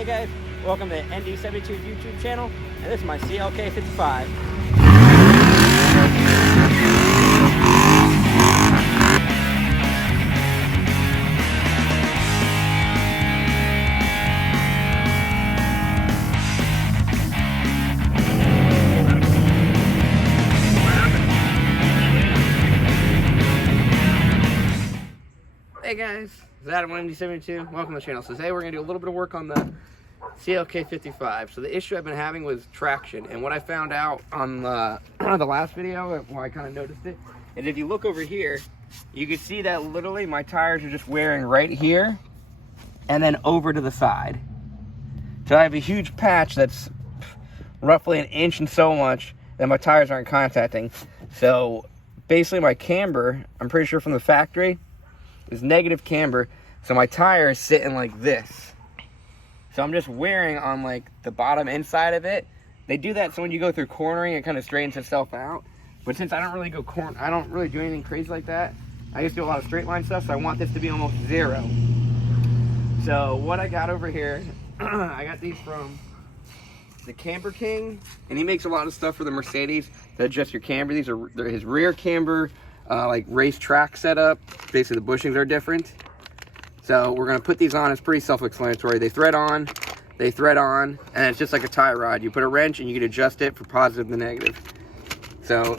Hey guys, welcome to the ND72 YouTube channel, and this is my CLK55. Hey guys, it's Adam on ND72. Welcome to the channel. So today we're going to do a little bit of work on the CLK55. So the issue I've been having was traction, and what I found out on the last video, where I kind of noticed it, is if you look over here, you can see that literally my tires are just wearing right here and then over to the side. So I have a huge patch that's roughly 1 inch and so much that my tires aren't contacting. So basically my camber, I'm pretty sure from the factory, is negative camber, so my tire is sitting like this. So I'm just wearing on like the bottom inside of it. They do that so when you go through cornering, it kind of straightens itself out. But since I don't really I don't really do anything crazy like that. I just do a lot of straight line stuff, so I want this to be almost zero. So what I got over here, I got these from the CAMBER KING, and he makes a lot of stuff for the Mercedes to adjust your camber. They're his rear camber, like race track setup. Basically the bushings are different. So we're gonna put these on. It's pretty self-explanatory. They thread on, and it's just like a tie rod. You put a wrench and you can adjust it for positive and negative. So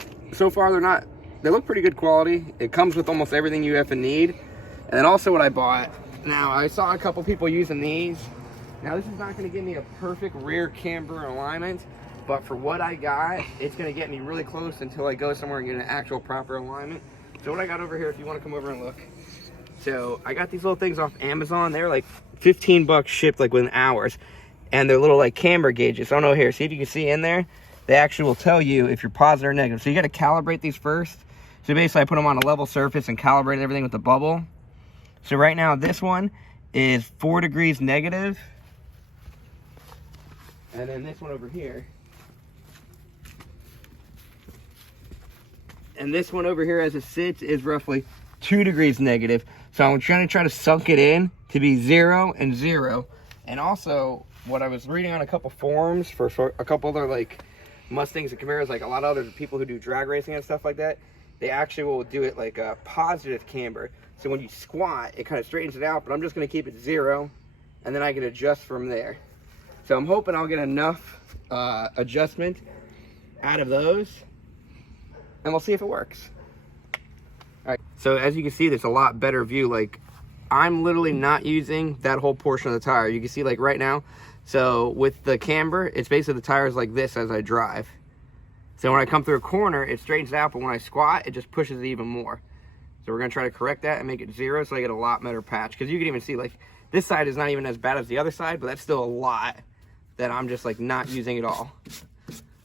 far they look pretty good quality. It comes with almost everything you have to need. And then also what I bought, now I saw a couple people using these. Now this is not gonna give me a perfect rear camber alignment, but for what I got, it's gonna get me really close until I go somewhere and get an actual proper alignment. So what I got over here, if you wanna come over and look. So I got these little things off Amazon. They're like 15 bucks shipped like within hours. And they're little like camber gauges. I don't know here, see if you can see in there. They actually will tell you if you're positive or negative. So you gotta calibrate these first. So basically I put them on a level surface and calibrated everything with the bubble. So right now this one is 4 degrees negative. And then this one over here. And this one over here as it sits is roughly 2 degrees negative. So I'm trying to sunk it in to be 0 and 0. And also what I was reading on a couple forums for a couple other like Mustangs and Camaros, like a lot of other people who do drag racing and stuff like that, they actually will do it like a positive camber. So when you squat, it kind of straightens it out, but I'm just going to keep it 0 and then I can adjust from there. So I'm hoping I'll get enough adjustment out of those, and we'll see if it works. All right, so as you can see, there's a lot better view. Like I'm literally not using that whole portion of the tire. You can see like right now. So with the camber, it's basically the tires like this as I drive. So when I come through a corner, it straightens out, but when I squat, it just pushes it even more. So we're gonna try to correct that and make it 0 so I get a lot better patch. Because you can even see like this side is not even as bad as the other side, but that's still a lot that I'm just like not using at all.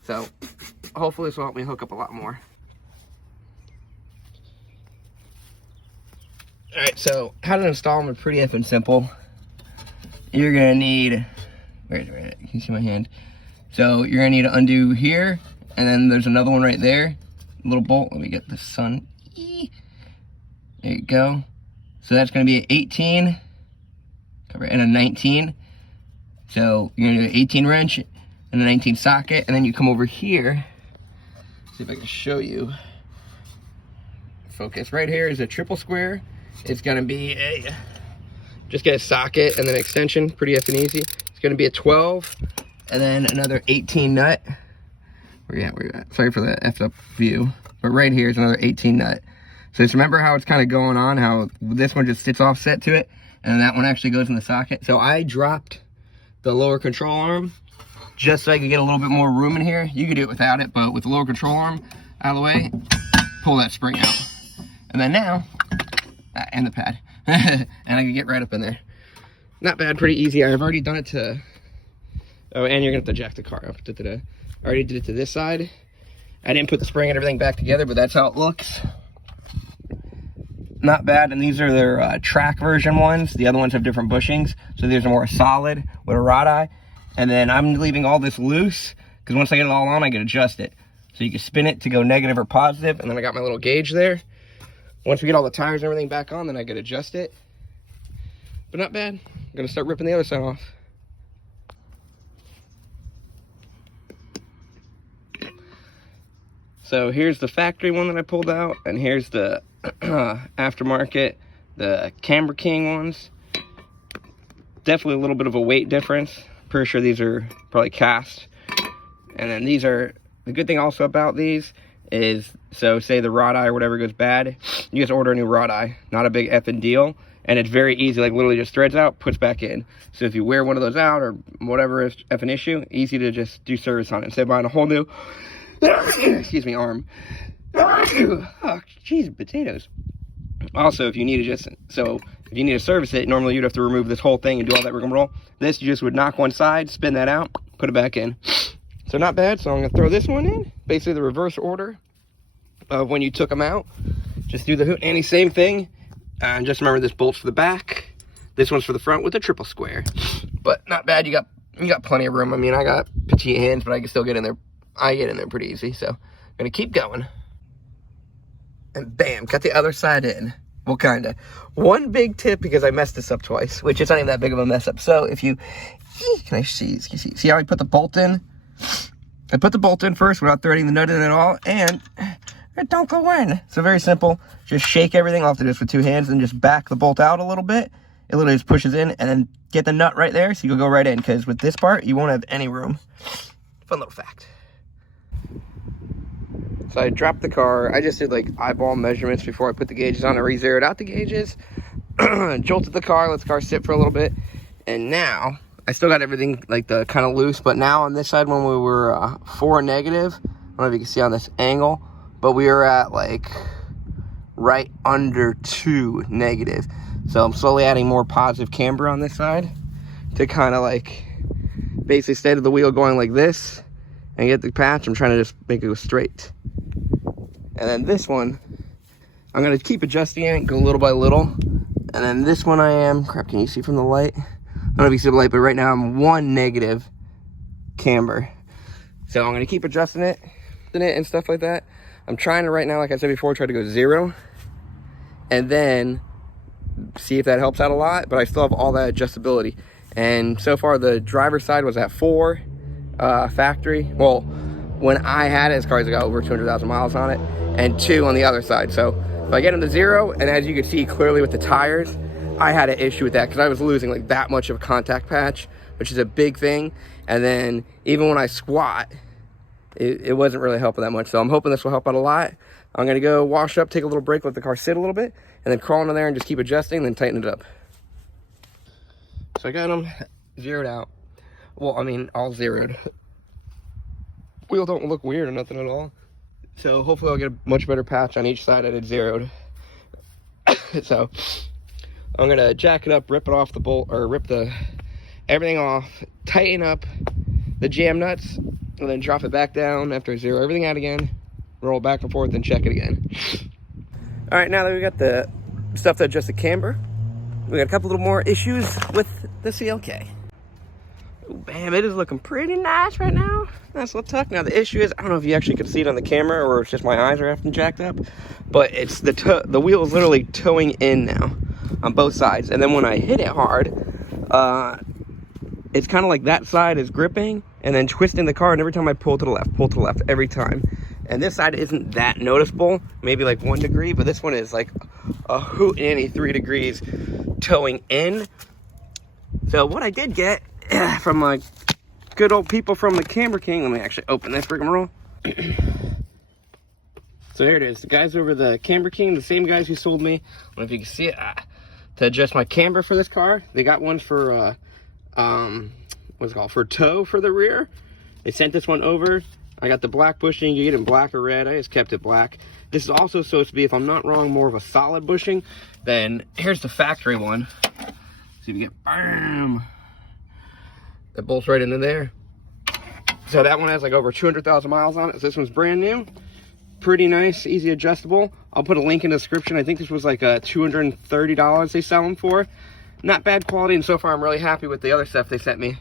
So hopefully this will help me hook up a lot more. All right, so how to install them is pretty effing simple. You're gonna need, where is it? You can see my hand. So you're gonna need to undo here, and then there's another one right there, a little bolt. Let me get the sun. There you go. So that's gonna be an 18, and a 19. So you're gonna do an 18 wrench and a 19 socket, and then you come over here. See if I can show you. Focus. Right here is a triple square. It's gonna be just get a socket and then extension, pretty effing easy. It's gonna be a 12 and then another 18 nut. Where you at? Sorry for the effed up view, but right here is another 18 nut. So just remember how it's kind of going on, how this one just sits offset to it, and that one actually goes in the socket. So I dropped the lower control arm just so I could get a little bit more room in here. You could do it without it, but with the lower control arm out of the way, pull that spring out. And then now, and the pad, and I can get right up in there. Not bad, pretty easy. I've already done it to, oh, and you're gonna have to jack the car up. I already did it to this side. I didn't put the spring and everything back together, but that's how it looks. Not bad, and these are their track version ones. The other ones have different bushings, so these are more solid with a rod eye. And then I'm leaving all this loose, because once I get it all on, I can adjust it. So you can spin it to go negative or positive, and then I got my little gauge there. Once we get all the tires and everything back on, then I could adjust it. But not bad. I'm gonna start ripping the other side off. So here's the factory one that I pulled out, and here's the aftermarket, the CAMBER KING ones. Definitely a little bit of a weight difference. Pretty sure these are probably cast. And then these are, the good thing also about these is, so say the rod eye or whatever goes bad, you just order a new rod eye. Not a big effing deal. And it's very easy, like literally just threads out, puts back in. So if you wear one of those out or whatever is effing issue, easy to just do service on it instead of buying a whole new, excuse me, arm. Oh, geez, potatoes. Also, if you need to service it, normally you'd have to remove this whole thing and do all that rigmarole. This, you just would knock one side, spin that out, put it back in. So not bad. So I'm gonna throw this one in, basically the reverse order of when you took them out. Just do the hoot nanny, same thing. And just remember, this bolt's for the back. This one's for the front with a triple square. But not bad. You got plenty of room. I mean, I got petite hands, but I can still get in there. I get in there pretty easy. So I'm gonna keep going. And bam, got the other side in. Well, kinda. One big tip, because I messed this up twice, which is not even that big of a mess up. So if you, can I see how I put the bolt in? I put the bolt in first without threading the nut in at all, and it don't go in. So very simple. Just shake everything. I'll have to do this with two hands, and just back the bolt out a little bit. It literally just pushes in, and then get the nut right there, so you'll go right in, because with this part, you won't have any room. Fun little fact. So I dropped the car. I just did like eyeball measurements before I put the gauges on. I re-zeroed out the gauges, jolted the car, let the car sit for a little bit, and now I still got everything like the kind of loose. But now on this side, when we were 4 negative, I don't know if you can see on this angle, but we were at like right under 2 negative. So I'm slowly adding more positive camber on this side to kind of like basically stay to the wheel going like this and get the patch. I'm trying to just make it go straight. And then this one, I'm gonna keep adjusting it, go little by little. And then this one crap, can you see from the light? I don't know if you see the light, but right now I'm 1 negative camber. So I'm gonna keep adjusting it and stuff like that. I'm trying to right now, like I said before, try to go 0. And then see if that helps out a lot, but I still have all that adjustability. And so far the driver's side was at 4 factory. Well, when I had it, this car's got over 200,000 miles on it, and 2 on the other side. So if I get them to 0, and as you can see clearly with the tires, I had an issue with that because I was losing like that much of a contact patch, which is a big thing. And then even when I squat, it wasn't really helping that much. So I'm hoping this will help out a lot. I'm gonna go wash up, take a little break, let the car sit a little bit, and then crawl into there and just keep adjusting, then tighten it up. So I got them zeroed out. Well, I mean, all zeroed. Wheel don't look weird or nothing at all. So hopefully I'll get a much better patch on each side I did zeroed. So I'm gonna jack it up, rip it off the bolt, or rip everything off, tighten up the jam nuts, and then drop it back down after I zero everything out again, roll back and forth, and check it again. All right, now that we got the stuff that adjusts the camber, we got a couple little more issues with the CLK. Ooh, bam, it is looking pretty nice right now. Nice little tuck. Now the issue is, I don't know if you actually can see it on the camera or it's just my eyes are often jacked up, but it's the wheel is literally towing in now on both sides. And then when I hit it hard, it's kind of like that side is gripping and then twisting the car, and every time I pull to the left, every time. And this side isn't that noticeable, maybe like 1 degree, but this one is like a hootenanny 3 degrees towing in. So what I did get from my good old people from the CAMBER KING, let me actually open this rigmarole. So here it is, the guys over the CAMBER KING, the same guys who sold me, I don't know if you can see it, to adjust my camber for this car. They got one for what's it called, for tow for the rear. They sent this one over. I got the black bushing. You get it in black or red. I just kept it black. This is also supposed to be, if I'm not wrong, more of a solid bushing. Then here's the factory one. See if you get, bam, that bolts right into there. So that one has like over 200,000 miles on it. So this one's brand new. Pretty nice, easy adjustable. I'll put a link in the description. I think this was like $230 they sell them for. Not bad quality, and so far I'm really happy with the other stuff they sent me.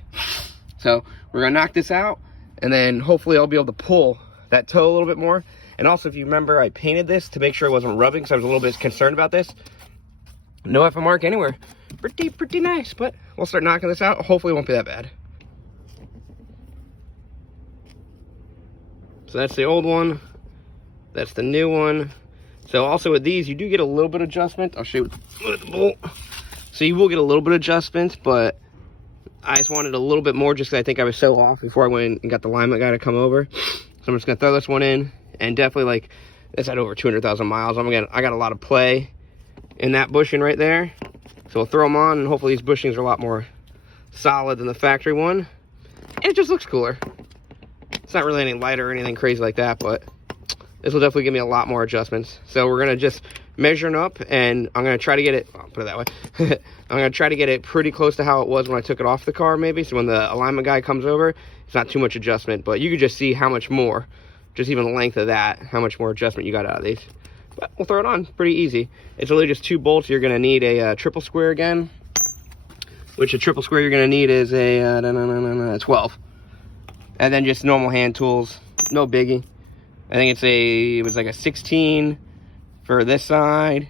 So we're gonna knock this out, and then hopefully I'll be able to pull that toe a little bit more. And also, if you remember, I painted this to make sure it wasn't rubbing, because I was a little bit concerned about this. No F mark anywhere. Pretty nice, but we'll start knocking this out. Hopefully it won't be that bad. So that's the old one. That's the new one. So also with these, you do get a little bit of adjustment. I'll show you with the bolt. So you will get a little bit of adjustment, but I just wanted a little bit more just because I think I was so off before I went and got the alignment guy to come over. So I'm just gonna throw this one in, and definitely, like, it's at over 200,000 miles. I got a lot of play in that bushing right there. So we'll throw them on, and hopefully these bushings are a lot more solid than the factory one. And it just looks cooler. It's not really any lighter or anything crazy like that, but this will definitely give me a lot more adjustments. So we're gonna just measure it up, and I'm gonna try to get it, I'll put it that way. I'm gonna try to get it pretty close to how it was when I took it off the car, maybe. So when the alignment guy comes over, it's not too much adjustment, but you can just see how much more, just even the length of that, how much more adjustment you got out of these. But we'll throw it on, pretty easy. It's really just 2 bolts. You're gonna need a triple square again, which a triple square you're gonna need is a 12. And then just normal hand tools, no biggie. I think it was like a 16 for this side,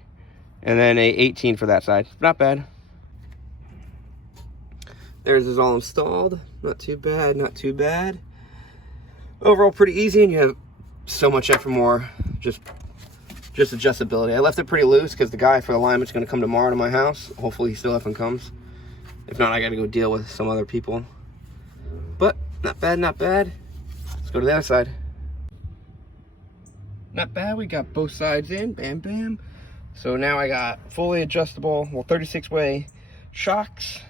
and then a 18 for that side. Not bad. Theirs is all installed. Not too bad, not too bad. Overall pretty easy, and you have so much extra more just adjustability. I left it pretty loose because the guy for the alignment's gonna come tomorrow to my house. Hopefully he still up and comes. If not, I gotta go deal with some other people. But not bad, not bad. Let's go to the other side. Not bad, we got both sides in, bam, bam. So now I got fully adjustable, well, 36-way shocks.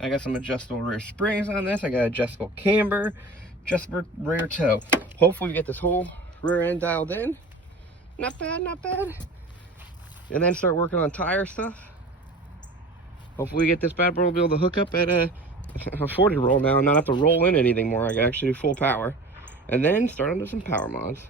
I got some adjustable rear springs on this. I got adjustable camber, adjustable rear toe. Hopefully we get this whole rear end dialed in. Not bad, not bad. And then start working on tire stuff. Hopefully we get this bad boy to be able to hook up at a 40 roll now and not have to roll in anything more. I can actually do full power. And then start onto some power mods.